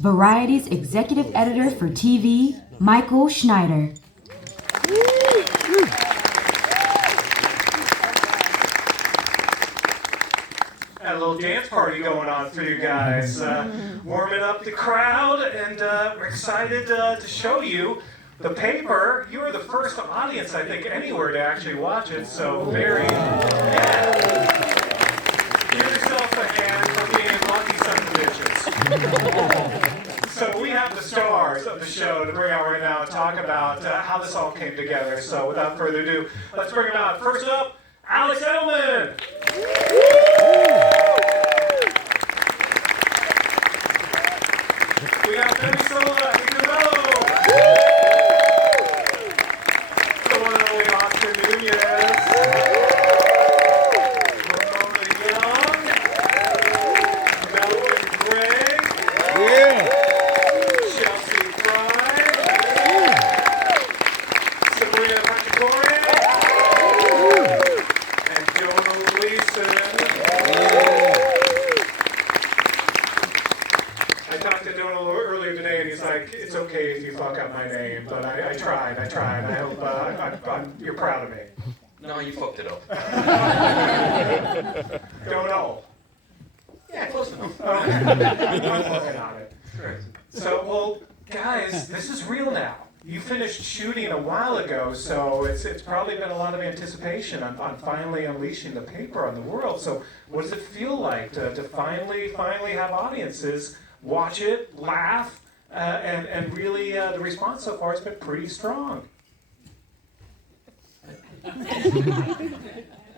Variety's executive editor for TV, Michael Schneider. Had a little dance party going on for you guys, warming up the crowd, and we're excited to show you the paper. You are the first audience, I think, anywhere to actually watch it, so very, give yourself a hand for being lucky sons of bitches. So we have the stars of the show to bring out right now and talk about how this all came together. So without further ado, let's bring them out. First up, Alex Edelman. We got Gbemisola, Ikumelo. The one and only Nuñez. Ramona Young. Melvin, Gregg. Frei. Sabrina, Impacciatore. And Domhnall Gleeson. I talked to Domhnall earlier today, and he's like, "It's okay if you fuck up my name, but I tried. I hope you're proud of me." No, you fucked it up. Domhnall. Yeah, close enough. Okay. I'm working on it. Correct. So, well, guys, this is real now. You finished shooting a while ago, so it's probably been a lot of anticipation on finally unleashing the paper on the world. So, what does it feel like to finally have audiences watch it, laugh, and really the response so far has been pretty strong?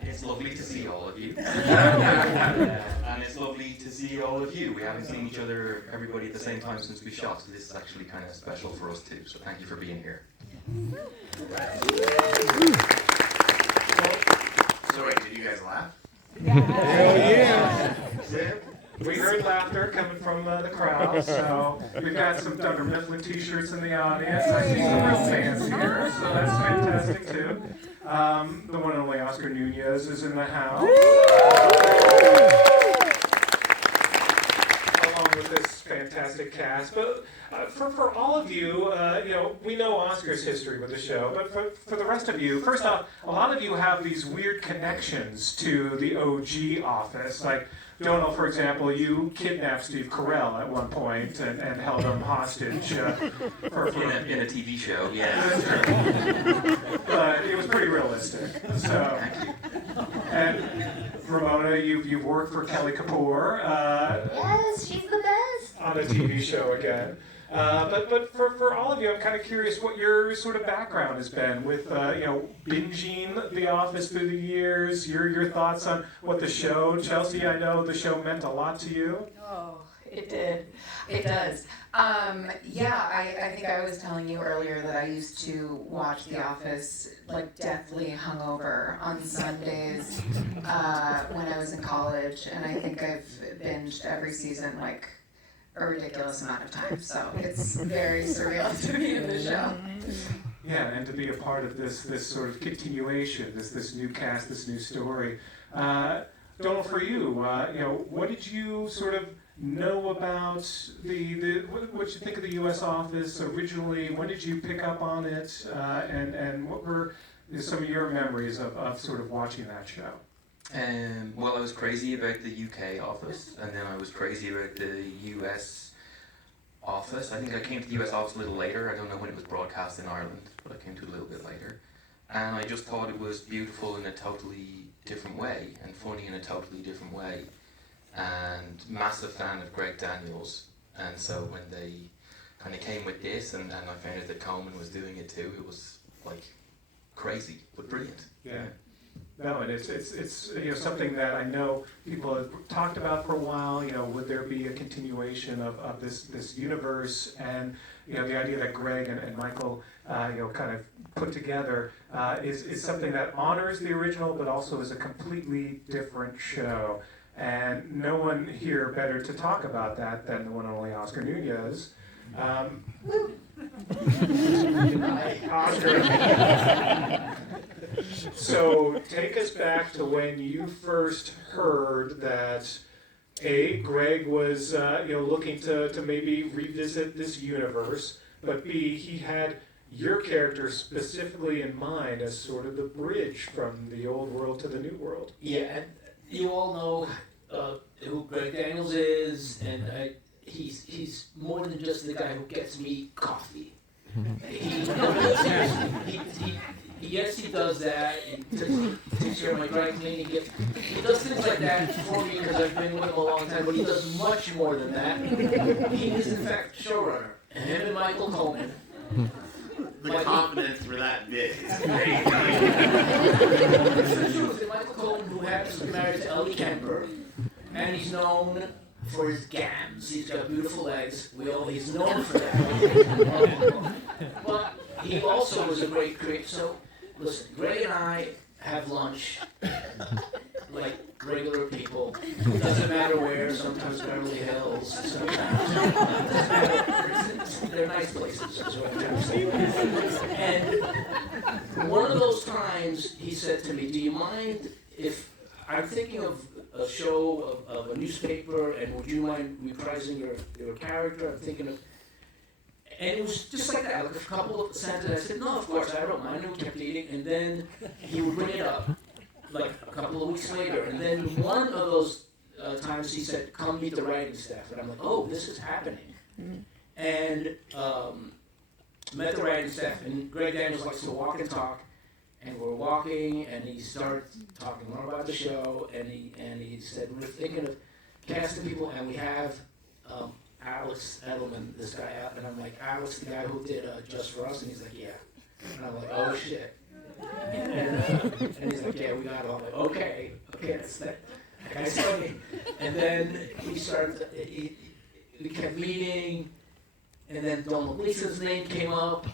It's lovely to see all of you. And it's lovely to see all of you. We haven't seen each other, everybody, at the same time since we shot, so this is actually kind of special for us too. So thank you for being here. So wait, did you guys laugh? Yeah. We heard laughter coming from the crowd, so we've got some Dunder Mifflin t-shirts in the audience. I see some real fans here, so that's fantastic too. The one and only Oscar Nuñez is in the house. Along with this fantastic cast. But for all of you, we know Oscar's history with the show, but for the rest of you, first off, a lot of you have these weird connections to the OG Office. Like, Domhnall, for example, you kidnapped Steve Carell at one point and held him hostage In a TV show, yeah. But it was pretty realistic. So, and Ramona, you've worked for Kelly Kapoor. Yes, she's the best. On a TV show again. But for all of you, I'm kind of curious what your sort of background has been with binging The Office through the years. Your thoughts on what the show, Chelsea. I know the show meant a lot to you. Oh, it did. It does. I think I was telling you earlier that I used to watch The Office like deathly hungover on Sundays when I was in college, and I think I've binged every season like a ridiculous amount of time, so it's very surreal to be in the show. Yeah, and to be a part of this sort of continuation, this new cast, this new story. Domhnall, for you, what did you sort of know about what you think of the U.S. Office originally? When did you pick up on it, and what were some of your memories of sort of watching that show? Well, I was crazy about the UK office, and then I was crazy about the US office. I think I came to the US office a little later. I don't know when it was broadcast in Ireland, but I came to it a little bit later. And I just thought it was beautiful in a totally different way, and funny in a totally different way. And massive fan of Gregg Daniels. And so when they kind of came with this, and I found out that Coleman was doing it too, it was like crazy, but brilliant. Yeah. No, and it's something that I know people have talked about for a while. Would there be a continuation of this universe, and the idea that Gregg and Michael kind of put together is something that honors the original, but also is a completely different show. And no one here better to talk about that than the one and only Oscar Nuñez. Oscar. So take us back to when you first heard that A, Gregg was looking to maybe revisit this universe, but B, he had your character specifically in mind as sort of the bridge from the old world to the new world. Yeah, and you all know who Greg Daniels is, and he's more than just the guy who gets me coffee. Yes, he does that. He takes care of my dry cleaning. He does things like that for me because I've been with him a long time, but he does much more than that. He is, in fact, showrunner. And him and Michael Coleman. The confidence for that bit is great. It's the truth. Michael Coleman, who happens to be married to Ellie Kemper, and he's known for his gams. He's got beautiful legs. He's known for that. But he also was a great creator. So, listen, Greg and I have lunch like regular people. It doesn't matter where, sometimes Beverly Hills, sometimes they're nice places, is what I'm trying to say. And one of those times he said to me, do you mind if I'm thinking of a show of a newspaper, and would you mind reprising your character? I'm thinking of, and it was just like that, like a couple of sentences. I said, no, of course, I don't mind. And we kept eating, and then he would bring it up, like a couple of weeks later. And then one of those times he said, come meet the writing staff. And I'm like, oh, this is happening. And met the writing staff, and Greg Daniels likes to walk and talk. And we're walking, and he started talking more about the show, and he said, we're thinking of casting people, and we have Alex Edelman, this guy out, and I'm like, Alex, the guy who did Just For Us, and he's like, yeah. And I'm like, oh shit. And he's like, yeah, we got it. I'm like, okay, that's that. I saw me. And then we started, we kept meeting, and then Domhnall Gleeson's name came up,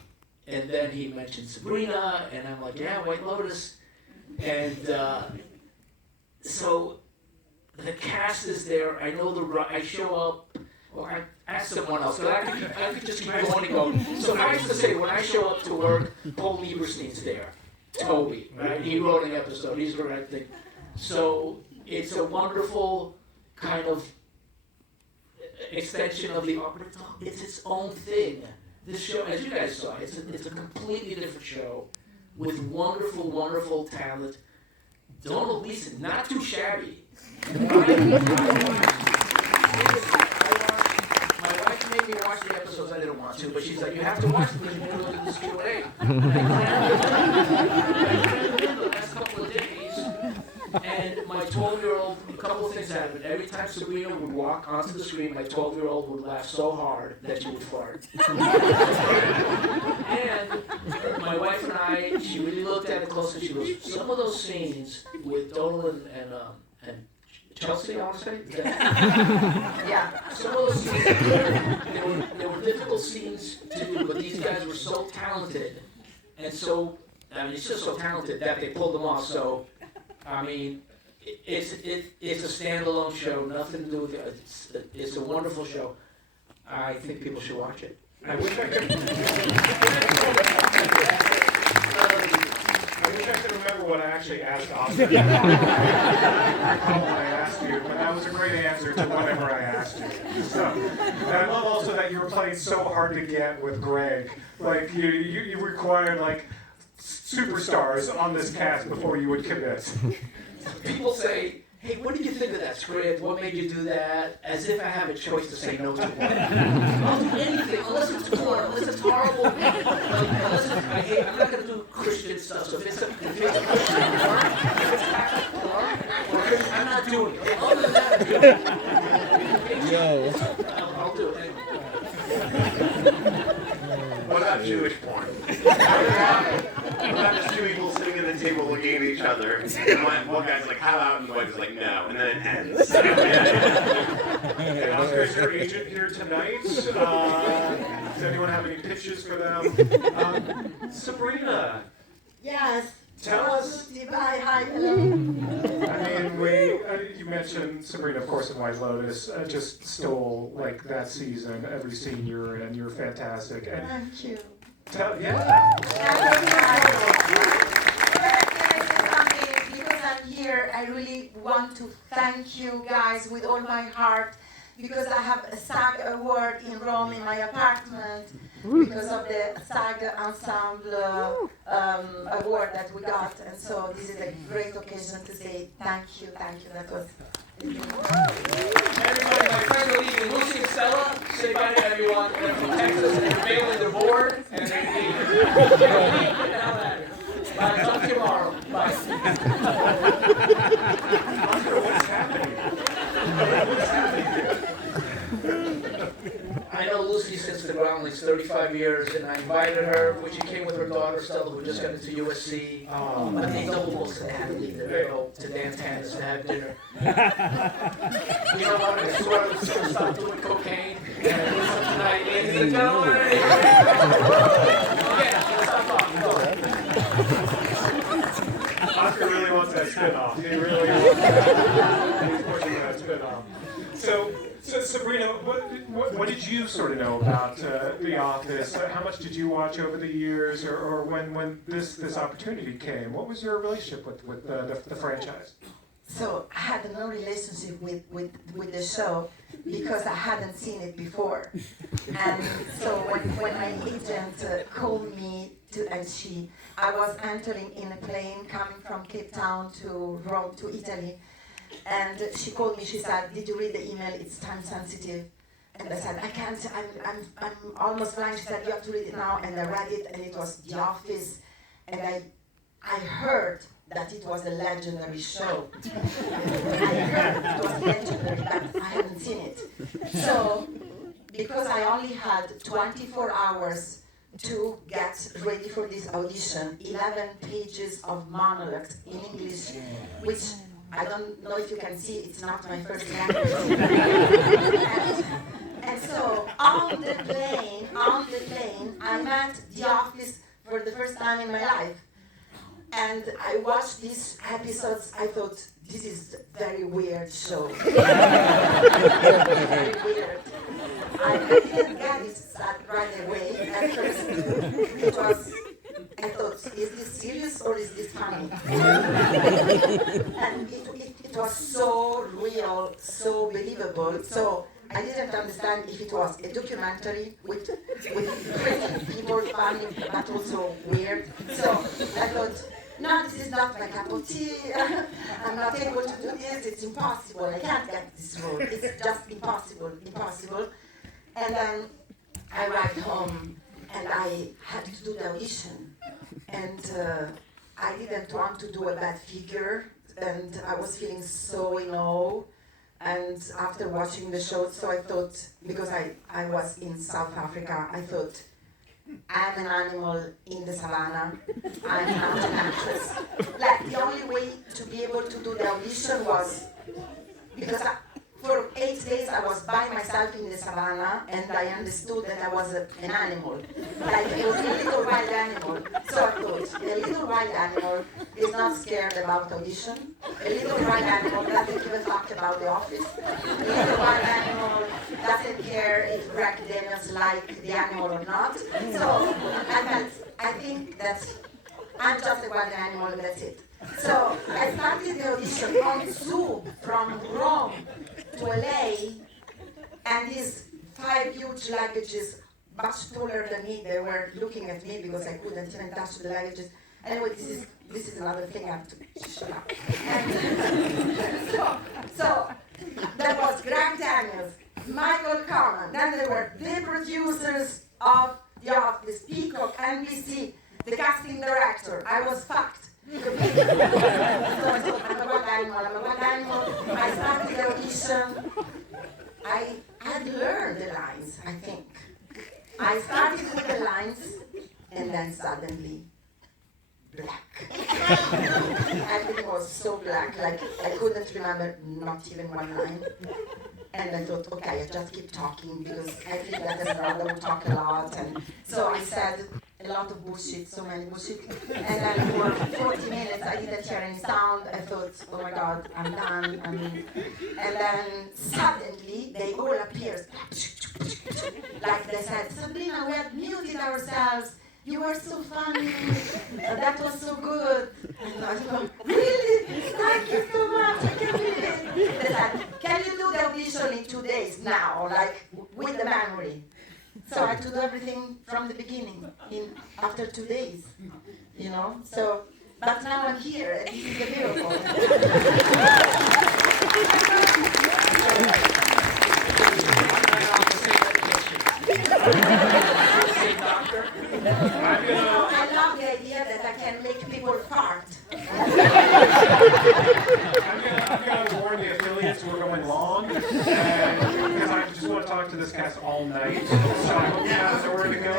and then he mentioned Sabrina, and I'm like, yeah, White Lotus. And so the cast is there. I know I show up. Well, I asked someone else, because I could just keep going and go. So I used to say, when I show up to work, Paul Lieberstein's there. Toby, right? He wrote an episode. He's directing. So it's a wonderful kind of extension of the opera. It's its own thing. This show, as you guys saw, it's a completely different show with wonderful, wonderful talent. Domhnall Gleeson, not too shabby. My wife made me watch the episodes I didn't want to, but she's like, you have to watch them because you're going to look at this Q&A. The last couple of days, and my 12-year-old, a couple of things happened. Every time Sabrina would walk onto the screen, my 12-year-old would laugh so hard that she would fart. And my wife and I, she really looked at it closely. She goes, some of those scenes with Domhnall and Chelsea, I want to say? Yeah. Some of those scenes, they were difficult scenes to do, but these guys were so talented. And so, I mean, it's just so talented that they pulled them off. So, I mean, it's a standalone show, nothing to do with it. It's a wonderful show. I think people should watch it. I wish I could remember what I actually asked Austin. I recall what I asked you, but that was a great answer to whatever I asked you. So, and I love also that you were playing so hard to get with Gregg. Like, you required, like, superstars on this cast before you would commit. People say, hey, what did you think of that script? What made you do that? As if I have a choice to say no to one. I'll do anything, unless it's porn, unless it's horrible. I'm not going to do Christian stuff. So if it's Christian porn, if it's Catholic porn, I'm not doing it. Other than that, I'm doing it. I'll do it. What about Jewish porn? What about just two people sitting at the table looking at each other? And one guy's like, how out? And the wife is like, no. And then it ends. And Oscar, is your agent here tonight? Does anyone have any pitches for them? Sabrina. Yes. Tell us. Hi, hello. I mean, you mentioned Sabrina, of course, in White Lotus. Just stole like that season, every scene you're in. You're fantastic. And Thank you. yeah. Because I'm here, I really want to thank you guys with all my heart because I have a SAG award in Rome in my apartment because of the SAG Ensemble award that we got. And so this is a great occasion to say thank you. That was Everybody, my friends are leaving. Lucy and Stella, say bye to everyone. They're from Texas and they're bailing their board and they're leaving. Bye, talk to you tomorrow. Bye. Oscar, what's happening? What's happening here? I know Lucy since the Groundlings, 35 years, and I invited her when she came with her daughter Stella, who just got into USC. But they double booked, so they had to leave. They had to go to Dan Tannis to have dinner. You know what? I swear I was going to stop doing cocaine and do something tonight, ladies and gentlemen. Yeah, let's stop talking. Oscar really wants that spin-off. He really wants that. He's pushing that spin-off. So Sabrina, what did you sort of know about The Office? How much did you watch over the years, or when this opportunity came? What was your relationship with the franchise? So I had no relationship with the show because I hadn't seen it before. And so when my agent called me I was entering in a plane coming from Cape Town to Rome to Italy. And she called me, she said, did you read the email? It's time sensitive. And I said, I can't, I'm almost flying. She said, you have to read it now. And I read it, and it was The Office. And I heard that it was a legendary show. I heard it was legendary, but I hadn't seen it. So, because I only had 24 hours to get ready for this audition, 11 pages of monologues in English, which I don't know if you can see, it's not my first language. and so on the plane, I met The Office for the first time in my life. And I watched these episodes, I thought, this is a very weird show. Very weird. I didn't get it right away. At first, I thought, is this serious or is this funny? And it was so real, so believable. So I didn't understand if it was a documentary with crazy people, funny, but also weird. So I thought, no, this is not my cup of tea. I'm not able to do this. It's impossible. I can't get this role. It's just impossible. And then I arrived home and I had to do the audition. And I didn't want to do a bad figure. And I was feeling so in awe. And after watching the show, so I thought, because I was in South Africa, I thought, I'm an animal in the savannah. I'm not an actress. Like, the only way to be able to do the audition was because for 8 days I was by myself in the savannah, and I understood that I was an animal. Like, it was a little wild animal. So I thought, a little wild animal is not scared about audition. A little wild animal doesn't give a fuck about the office. A little wild animal doesn't care if Gregg like the animal or not. So I think that I'm just a wild animal and that's it. So I started the audition on Zoom from Rome to LA, and these 5 huge luggages, much taller than me, they were looking at me because I couldn't even touch the luggages. Anyway, this is another thing I have to shut up. And so that was Gregg Daniels, Michael Common, then there were the producers of The Office, Peacock, NBC, the casting director. I was fucked. So I thought, I'm a wild animal. I started the audition. I had learned the lines, I think. I started with the lines, and then suddenly, black. Everything was so black, like I couldn't remember not even one line. And I thought, okay, I just keep talking because I feel that as a brother will talk a lot. And so I said a lot of bullshit, so many bullshit. And then for 40 minutes, I didn't hear any sound. I thought, oh my God, I'm done. And then suddenly, they all appeared. Like they said, Sabrina, we had muted ourselves. You were so funny. That was so good. And I thought, really? Thank you so much. I can't believe it. They said, can you do the audition in 2 days now, like with the memory? So I had to do everything from the beginning after 2 days, you know. So, but now I'm here, and this is a miracle. I love the idea that I can make people fart. I'm gonna warn the affiliates we're going long, because I just want to talk to this cast all night. So I hope you guys know where to go.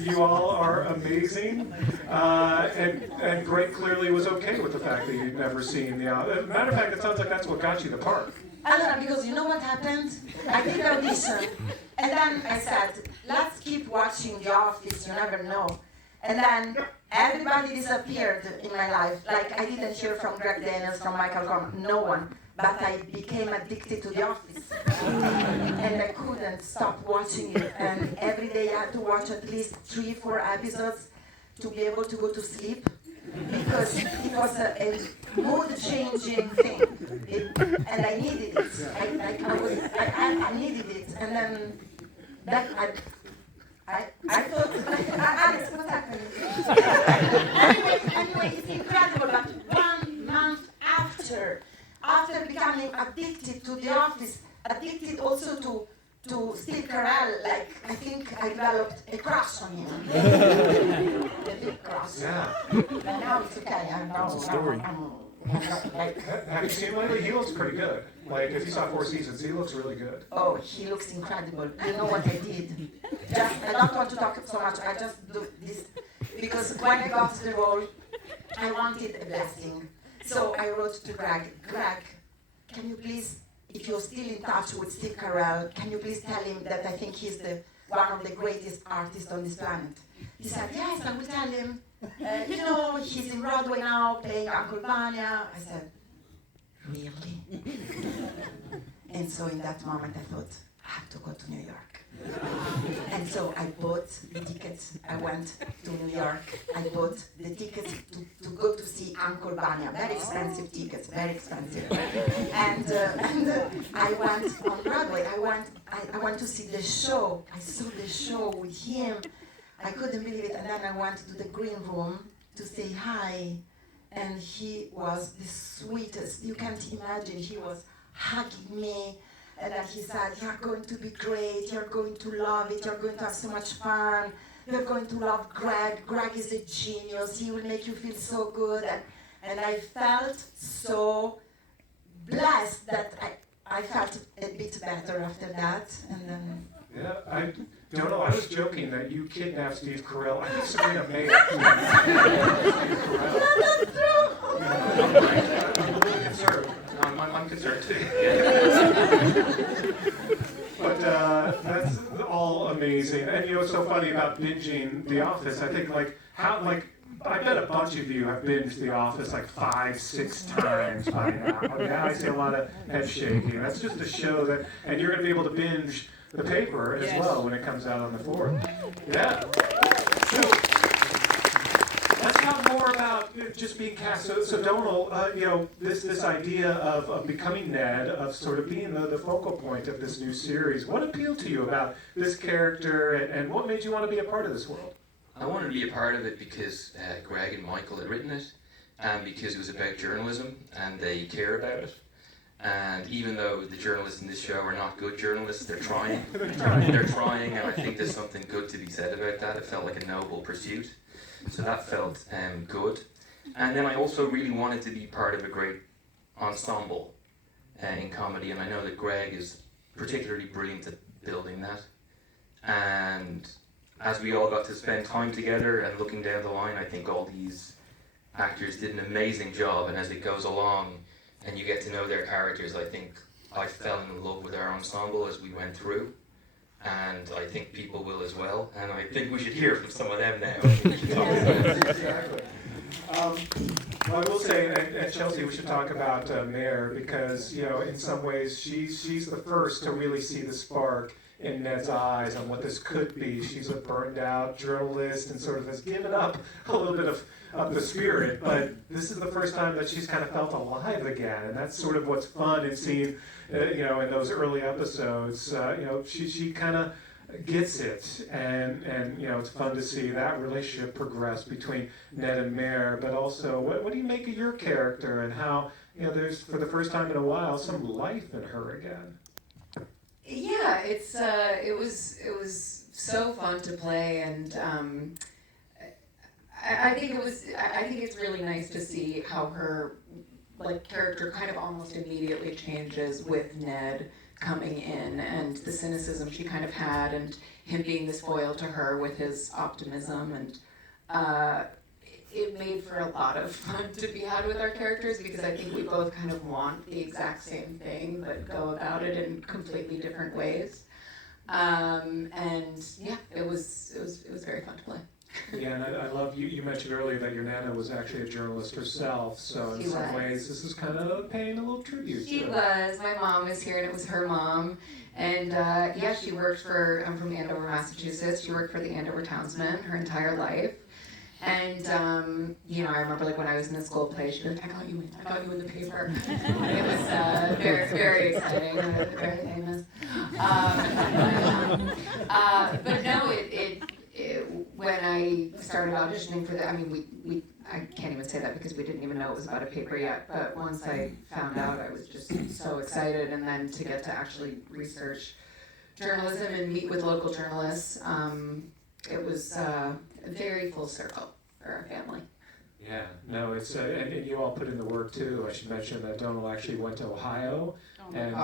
You all are amazing, and Greg clearly was okay with the fact that you'd never seen the. Matter of fact, it sounds like that's what got you the part. Allora, because you know what happened? I did the audition, and then I said, let's keep watching The Office, you never know. And then everybody disappeared in my life. Like, I didn't hear from Greg Daniels, from Michael Corn, no one. But I became addicted to The Office. And I couldn't stop watching it. And every day I had to watch at least 3-4 episodes to be able to go to sleep. Because it was a mood-changing thing, and I needed it. I needed it, and then that I thought, Alex, what's happening? anyway, it's incredible. But 1 month after becoming addicted to The Office, addicted also to Steve Carell, like, I think I developed a crush on him. A big crush. Yeah. But now it's okay. I know. It's a story. Have you seen him lately? He looks pretty good. Like, if you saw 4 seasons, he looks really good. Oh, he looks incredible. You know what I did? I don't want to talk so much. I just do this because when I got the role, I wanted a blessing. So I wrote to Gregg, can you please, if you're still in touch with Steve Carell, can you please tell him that I think he's one of the greatest artists on this planet? He said, yes, I will tell him. You know, he's in Broadway now, playing Uncle Vanya. I said, really? And so in that moment I thought, I have to go to New York. And so I bought the tickets. I went to New York. I bought the tickets to go to see Uncle Vanya. Very expensive tickets, very expensive. And I went on Broadway. I went to see the show. I saw the show with him. I couldn't believe it. And then I went to the green room to say hi. And he was the sweetest. You can't imagine. He was hugging me. And then he said, you're going to be great, you're going to love it, you're going to have so much fun, you're going to love Gregg. Gregg is a genius, he will make you feel so good. And I felt so blessed that I felt a bit better after that. And then Yeah, I don't know. I was joking that you kidnapped Steve Carell. I think Sabrina may have kidnapped Steve Carell. I'm concerned too. But that's all amazing. And you know what's so funny about binging The Office? I think I bet a bunch of you have binged The Office like 5-6 times by now. Yeah, I see a lot of head shaking. That's just to show that, and you're going to be able to binge the paper as well when it comes out on the 4th. Yeah. So, let's talk more about just being cast. So Domhnall, you know, this idea of becoming Ned, of sort of being the focal point of this new series. What appealed to you about this character, and what made you want to be a part of this world? I wanted to be a part of it because Gregg and Michael had written it, and because it was about journalism, and they care about it. And even though the journalists in this show are not good journalists, they're trying. They're trying, and I think there's something good to be said about that. It felt like a noble pursuit. So that felt good. And then I also really wanted to be part of a great ensemble in comedy, and I know that Gregg is particularly brilliant at building that. And as we all got to spend time together and looking down the line, I think all these actors did an amazing job, and as it goes along and you get to know their characters, I think I fell in love with our ensemble as we went through. And I think people will as well, and I think we should hear from some of them now. Exactly. Well, I will say, at Chelsea, we should talk about Mare because, in some ways, she's the first to really see the spark in Ned's eyes on what this could be. She's a burned out journalist and sort of has given up a little bit of the spirit, but this is the first time that she's kind of felt alive again, and that's sort of what's fun in seeing, in those early episodes. She kind of gets it, and it's fun to see that relationship progress between Ned and Mare. But also, what do you make of your character and how there's, for the first time in a while, some life in her again? Yeah, it was so fun to play, and I think it's really nice to see how her character kind of almost immediately changes with Ned coming in and the cynicism she kind of had, and him being this foil to her with his optimism, and it made for a lot of fun to be had with our characters, because I think we both kind of want the exact same thing but go about it in completely different ways. And yeah, it was very fun to play. Yeah, and I love you mentioned earlier that your Nana was actually a journalist herself, so in some ways this is kind of paying a little tribute She to her. was. My mom is here, and it was her mom. And she worked I'm from Andover, Massachusetts. She worked for the Andover Townsman her entire life. And, I remember when I was in the school play, she was like, I got you in the paper. It was very, very exciting, very famous. But no, when I started auditioning for I can't even say that because we didn't even know it was about a paper yet, but once I found out, I was just so excited, and then to get to actually research journalism and meet with local journalists, it was very full circle for our family. Yeah, no, it's and you all put in the work too. I should mention that Domhnall actually went to Ohio, and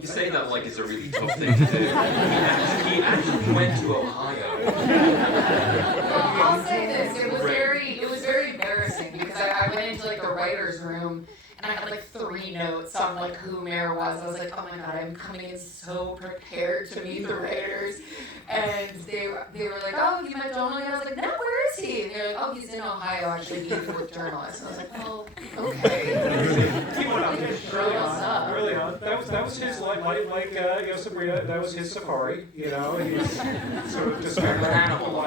You say that like it's a really tough thing to do. He actually went to Ohio. Well, I'll say this: it was very embarrassing because I went into the writer's room. And I had 3 notes on who Mare was. I was like, oh my god, I'm coming in so prepared to meet the writers. And they were like, oh, you met Domhnall? And I was like, no, where is he? And they're like, oh, he's in Ohio actually meeting with journalists. And I was like, well, okay. He went out early on. That was his like Sabrina. That was his safari. He's sort of just An animal.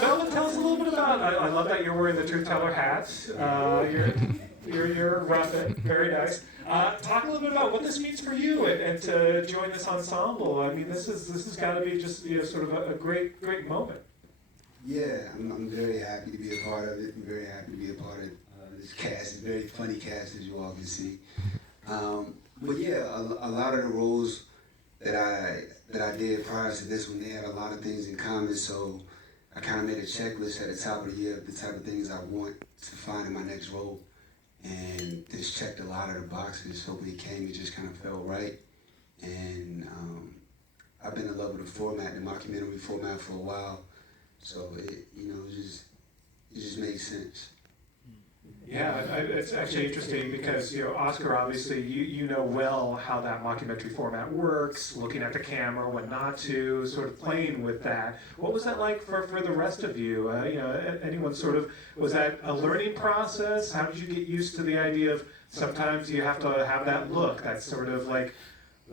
Melvin, tell us a little bit about. I love that you're wearing the truth teller hat. You're rapping, very nice. Talk a little bit about what this means for you and to join this ensemble. I mean, this has got to be just sort of a great moment. Yeah, I'm very happy to be a part of it. I'm very happy to be a part of this cast. It's a very funny cast, as you all can see. But yeah, a lot of the roles that I did prior to this one, they had a lot of things in common. So I kind of made a checklist at the top of the year of the type of things I want to find in my next role. And this checked a lot of the boxes. So when it came, it just kind of felt right. And I've been in love with the format, the mockumentary format, for a while. So it just makes sense. Yeah, it's actually interesting because Oscar, obviously you know well how that mockumentary format works, looking at the camera, when not to, sort of playing with that. What was that like for the rest of you? Anyone sort of, was that a learning process? How did you get used to the idea of sometimes you have to have that look, that sort of like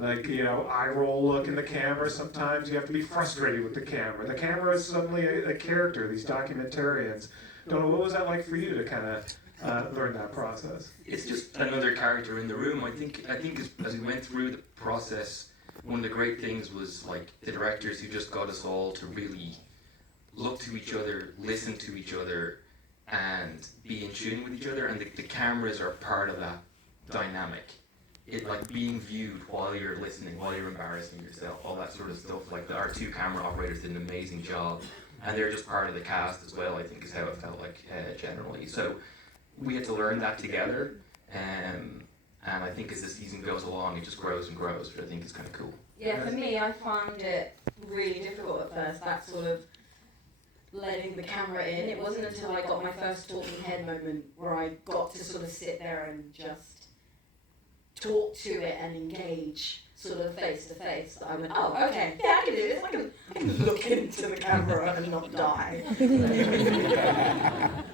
eye roll look in the camera? Sometimes you have to be frustrated with the camera. The camera is suddenly a character, these documentarians. Domhnall, what was that like for you to kind of learn that process? It's just another character in the room. I think as we went through the process, one of the great things was the directors who just got us all to really look to each other, listen to each other, and be in tune with each other. And the cameras are part of that dynamic. It being viewed while you're listening, while you're embarrassing yourself, all that sort of stuff. Our 2 camera operators did an amazing job, and they're just part of the cast as well. I think is how it felt generally. So we had to learn that together, and I think as the season goes along, it just grows and grows, which I think is kind of cool. Yeah, for me, I found it really difficult at first, that sort of letting the camera in. It wasn't until I got my first talking head moment where I got to sort of sit there and just talk to it and engage sort of face to face, I went, oh, okay, yeah, I can do this. I can look into the camera and not die.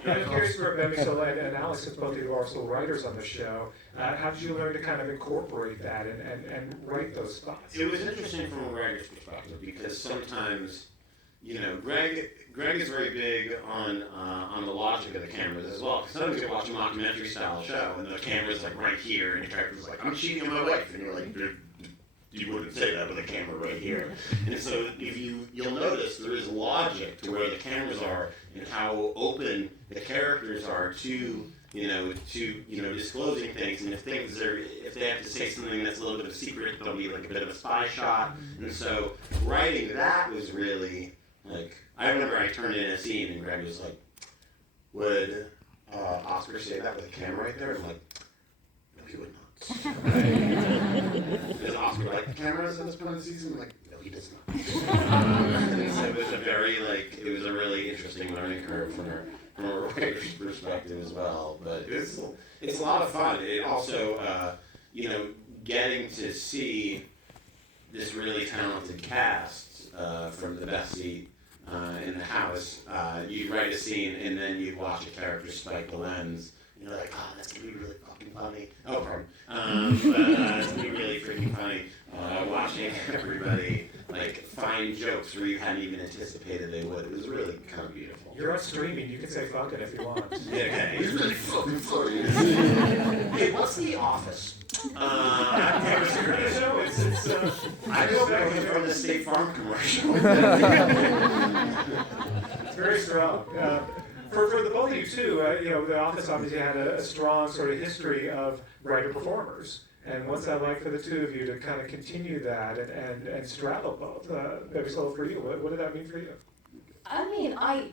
I'm curious for Gbemisola and Alex, since both of you are also writers on the show, how did you learn to kind of incorporate that and write those thoughts? It was interesting from a writer's perspective because sometimes, you know, Gregg is very big on the logic of the cameras as well. Because sometimes you watch a mockumentary style show and the camera's like right here and the character's like, I'm cheating on my wife, and you're like, you wouldn't say that with a camera right here. And so if you'll notice there is logic to where the cameras are and how open the characters are to disclosing things, and if they have to say something that's a little bit of a secret, there'll be like a bit of a spy shot. And so writing that was really like, I remember I turned in a scene and Gregg was like, would Oscar say that with a camera right there? I'm like, no, he would not. Does Oscar like the cameras at this point of the season? I'm like, no, he does not. So it was a really interesting learning curve from a writer's perspective as well. But it's a lot of fun. It also, getting to see this really talented cast from the best seat in the house. You write a scene and then you watch a character spike the lens. And you're like, oh, that's gonna be really fucking funny. Oh, pardon. It's gonna be really freaking funny. Watching everybody like find jokes where you hadn't even anticipated they would. It was really kind of beautiful. You're on streaming. You can say fuck it if you want. Yeah, okay. It's really fucking funny. Hey, what's The Office? I've never seen the show. I go back from the State Farm commercial. It's very strong. For the both of you too, The Office obviously had a strong sort of history of writer-performers. And what's that like for the two of you to kind of continue that and straddle both? Gbemisola, for you, what did that mean for you? I mean, I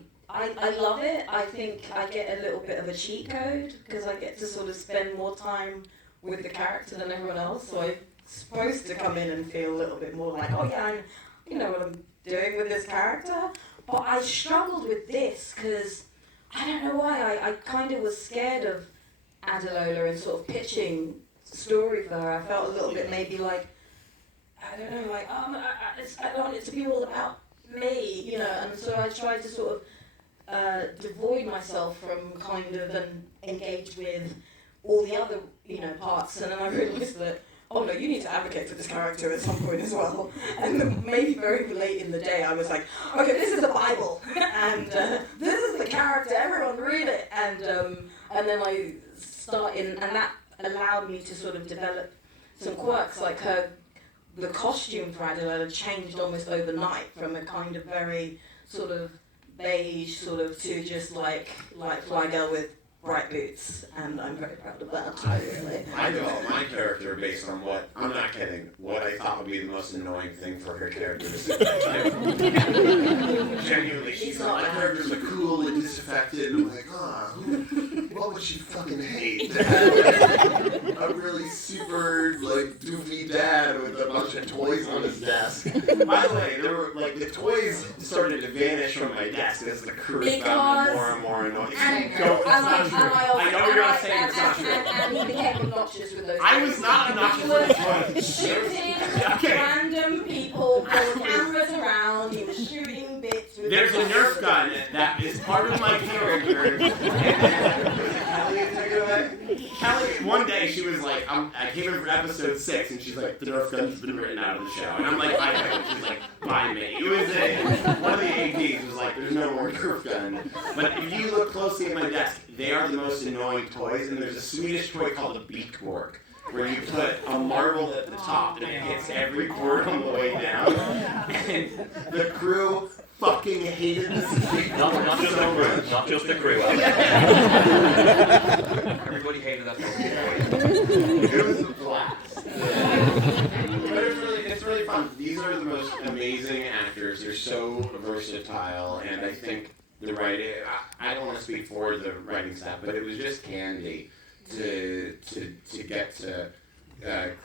love it. I think I get a little bit of a cheat code because I get to sort of spend more time with the character than everyone else. So I'm supposed to come in and feel a little bit more like, oh yeah, I know what I'm doing with this character. But I struggled with this because I don't know why. I kind of was scared of Adelola and sort of pitching story for her. I felt a little bit maybe like, I don't know, like, I don't want it to be all about me, and so I tried to sort of devoid myself from kind of and engage with all the other, parts, and then I realised that, oh no, you need to advocate for this character at some point as well. And then maybe very late in the day I was like, okay, this is the Bible, and this is the character, everyone read it, and then I started, and that allowed me to sort of develop some quirks, like the costume for Adelola changed almost overnight from a kind of very sort of beige sort of to just like fly girl with bright boots, and I'm very proud of that. I developed my character based on what I thought would be the most annoying thing for her character to say. Genuinely, she's like, my character's like cool and disaffected, and I'm like, what would she fucking hate? To have a really super like doofy dad with a bunch of toys on his desk. By the way, there were like the toys started to vanish from my desk as the crew found more and more annoying. I know you're not saying it's not true. And he became obnoxious with those. I was not obnoxious with the toys. Shooting random people, there were cameras around, he was shooting bits with There's a Nerf gun that is part of my character. Kelly, one day she was like, I came in for episode 6 and she's like, the Nerf gun's been written out of the show. And I'm like, I know. She's like, by me. It was one of the ADs was like, there's no more Nerf gun. But if you look closely at my desk, they are the most annoying toys. And there's a Swedish toy called a Beakborg, where you put a marble at the top and it hits every cord on the way down. And the crew fucking hated this. Not just the crew. Everybody hated that. It was a blast. But it's really fun. These are the most amazing actors. They're so versatile, and I think the writing. I don't want to speak for the writing staff, but it was just candy to get to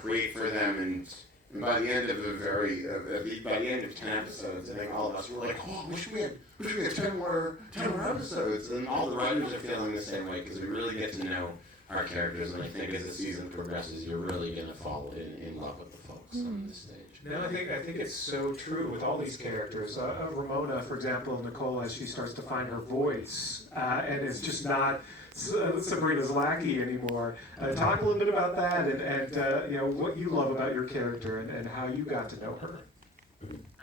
create for them, and by the end of by the end of 10 episodes, I think all of us were like, oh, wish we had 10 more episodes, and all the writers are feeling the same way because we really get to know our characters, and I think as the season progresses, you're really gonna fall in love with the folks on this stage. No, I think it's so true with all these characters. Ramona, for example, Nicole, as she starts to find her voice, and it's just not Sabrina's lackey anymore. Talk a little bit about that, and you know what you love about your character, and how you got to know her.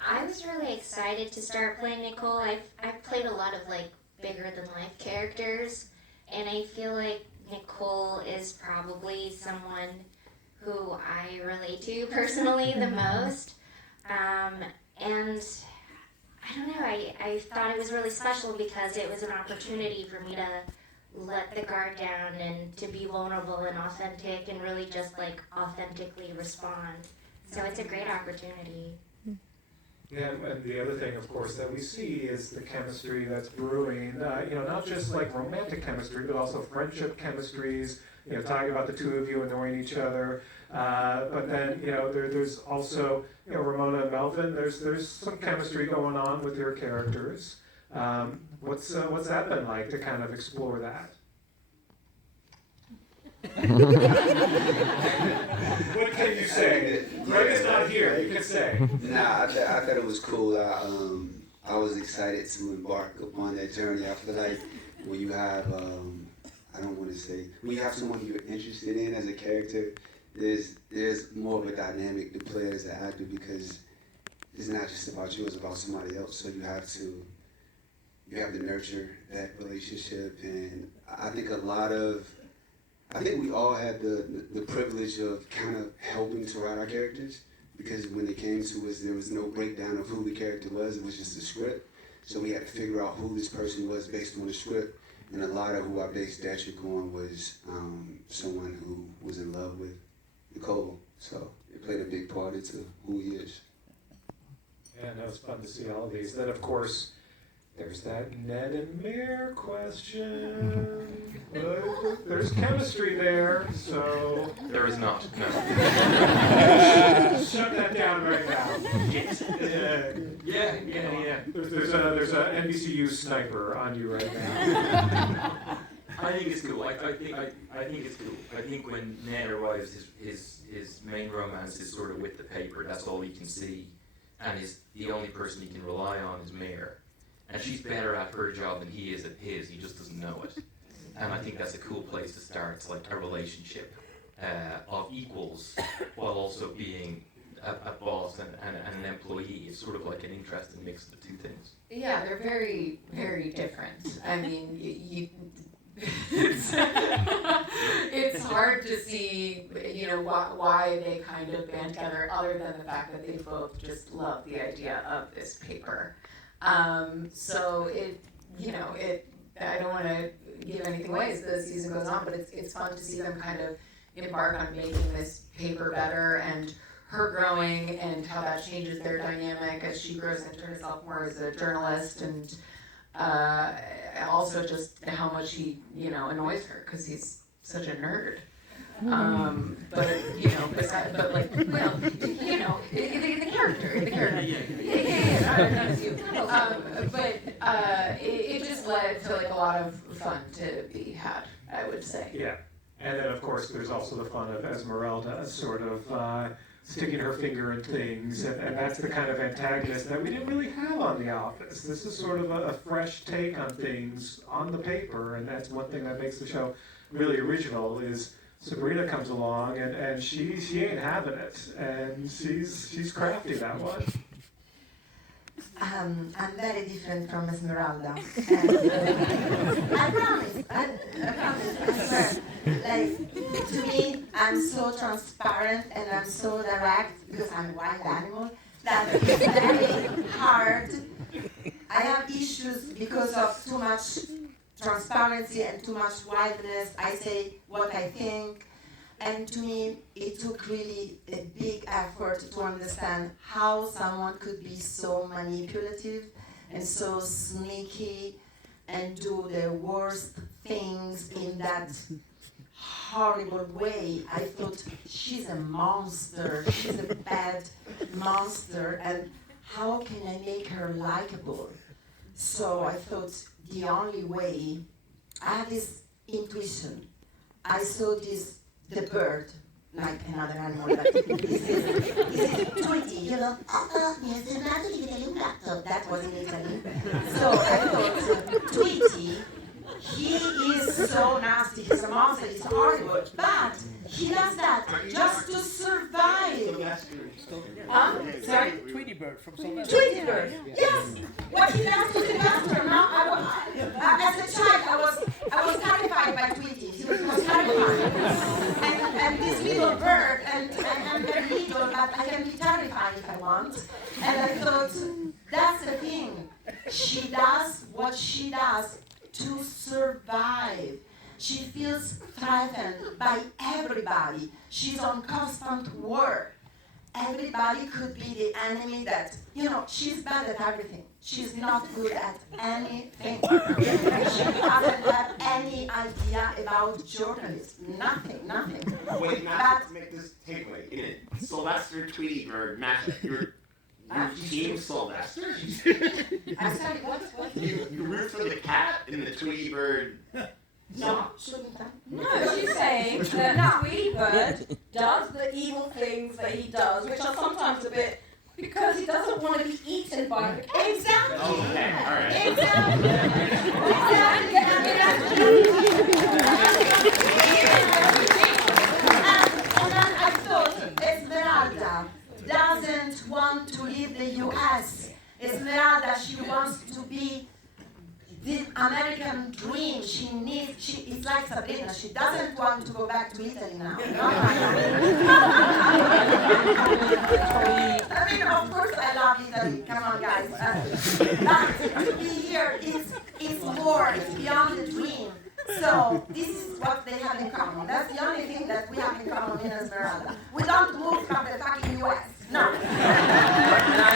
I was really excited to start playing Nicole. I've played a lot of like bigger than life characters, and I feel like Nicole is probably someone who I relate to personally the most. And I don't know, I thought it was really special because it was an opportunity for me to let the guard down and to be vulnerable and authentic and really just like authentically respond. So it's a great opportunity. Yeah, and the other thing, of course, that we see is the chemistry that's brewing. You know, not just like romantic chemistry, but also friendship chemistries. You know, talking about the two of you annoying each other. But then, you know, there's also, you know, Ramona and Melvin. There's some chemistry going on with your characters. What's that been like to kind of explore that? What can you say? Gregg is not here. You can say. Nah, I thought it was cool. I was excited to embark upon that journey. I feel like when you have, I don't want to say, when you have someone you're interested in as a character, there's more of a dynamic to play as an actor because it's not just about you, it's about somebody else. So you have to nurture that relationship, and I think we all had the privilege of kind of helping to write our characters, because when it came to us, there was no breakdown of who the character was, it was just a script. So we had to figure out who this person was based on the script, and a lot of who I based that shit on was someone who was in love with Nicole. So it played a big part into who he is. Yeah, no, it's fun to see all of these. Then, of course, there's that Ned and Mare question. There's chemistry there, so... There is not, no. Shut that down right now. Yeah. There's a NBCU sniper on you right now. I think it's cool. I think it's cool. I think when Ned arrives, his main romance is sort of with the paper. That's all he can see, and the only person he can rely on is Mare. And she's better at her job than he is at his. He just doesn't know it. And I think that's a cool place to start. It's like a relationship of equals, while also being a boss and an employee. It's sort of like an interesting mix of the two things. Yeah, they're very, very different. I mean, it's hard to see, you know, why they kind of band together, other than the fact that they both just love the idea of this paper. So I don't want to give anything away as the season goes on, but it's fun to see them kind of embark on making this paper better, and her growing and how that changes their dynamic as she grows into herself more as a journalist, and also just how much he, you know, annoys her because he's such a nerd. But you know, but like, well, you know, the character. Yeah, not as you. But it just led to like a lot of fun to be had, I would say. Yeah, and then of course there's also the fun of Esmeralda sort of sticking her finger in things, and that's the kind of antagonist that we didn't really have on The Office. This is sort of a fresh take on things on the paper, and that's one thing that makes the show really original. Is Sabrina comes along and she ain't having it, and she's crafty, that one. I'm very different from Esmeralda. And, I promise, I swear. Like, to me, I'm so transparent and I'm so direct because I'm a wild animal that it's very hard. I have issues because of too much transparency and too much wildness. I say what I think. And to me, it took really a big effort to understand how someone could be so manipulative and so sneaky and do the worst things in that horrible way. I thought, she's a monster, she's a bad monster, and how can I make her likable? So I thought the only way, I had this intuition, I saw the bird, like another animal, but this is Tweety, you know. Mi è sembrato di vedere un gatto. That was in Italy. So I thought, Tweety, he is so nasty, he's a monster, he's horrible, but he does that just to survive. Sorry? Tweety Bird from Sylvester. Tweety Bird, yes! What he does to Sylvester, now as a child I was terrified by Tweety, he was terrifying. And this little bird, and I'm very little, but I can be terrified if I want. And I thought, that's the thing, she does what she does to survive. She feels threatened by everybody. She's on constant war. Everybody could be the enemy that, you know, she's bad at everything. She's not good at anything. She doesn't have any idea about journalism. Nothing. Wait, Matt, to make this takeaway. In it, Sylvester Tweety Bird matchup. Your team Sylvester? I'm sorry, what? You root for the cat in the Tweety Bird. No, shouldn't I? No, she's saying that Tweety Bird does the evil things that he does, which are sometimes a bit because he doesn't want to be eaten by the cat. Exactly. Okay, all right. And then I thought, Esmeralda doesn't want to leave the U.S. Esmeralda, she wants to be the American dream. It's like Sabrina, she doesn't want to go back to Italy now. I mean, of course I love Italy, come on guys. But to be here is more, it's beyond the dream. So this is what they have in common. That's the only thing that we have in common in Esmeralda. We don't move from the fucking US. No. And I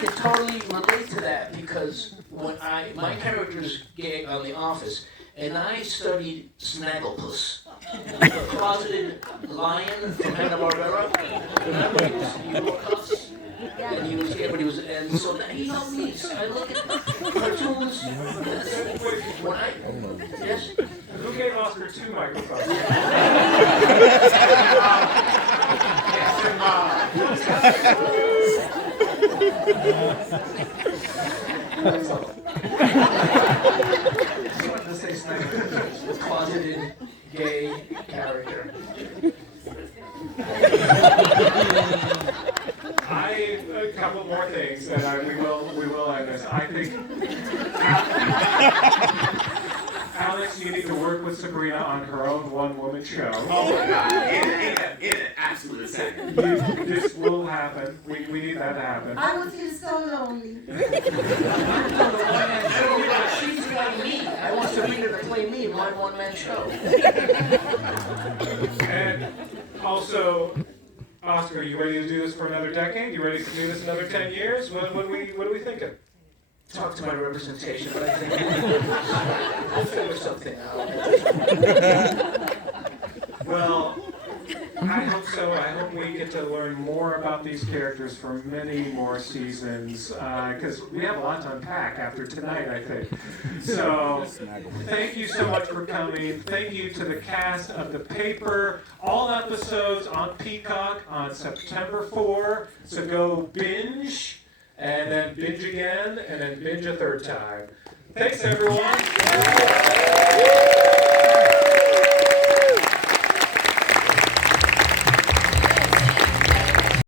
can totally relate to that because when my character is gay on The Office, and I studied Snagglepuss, the closeted lion from Hanna-Barbera. Remember, he wore cuffs, and he was gay, but he was, and so now he helped me. I look at cartoons. When yes. Who gave Oscar 2 microphones? Closeted gay character. A couple more things, and we will end this. I think Alex, you need to work with Sabrina on her own one-woman show. Oh my God! In an absolute second. This will happen. We need that to happen. I would feel so lonely. She's got me. I want Sabrina to play me in my one-man show. And also, Oscar, you ready to do this for another decade? You ready to do this another 10 years? What are we thinking? Talk to my representation, but I think we'll figure something out. Well, I hope so. I hope we get to learn more about these characters for many more seasons, because we have a lot to unpack after tonight, I think. So, thank you so much for coming. Thank you to the cast of The Paper. All episodes on Peacock on September 4. So go binge, and then binge again, and then binge a third time. Thanks, everyone.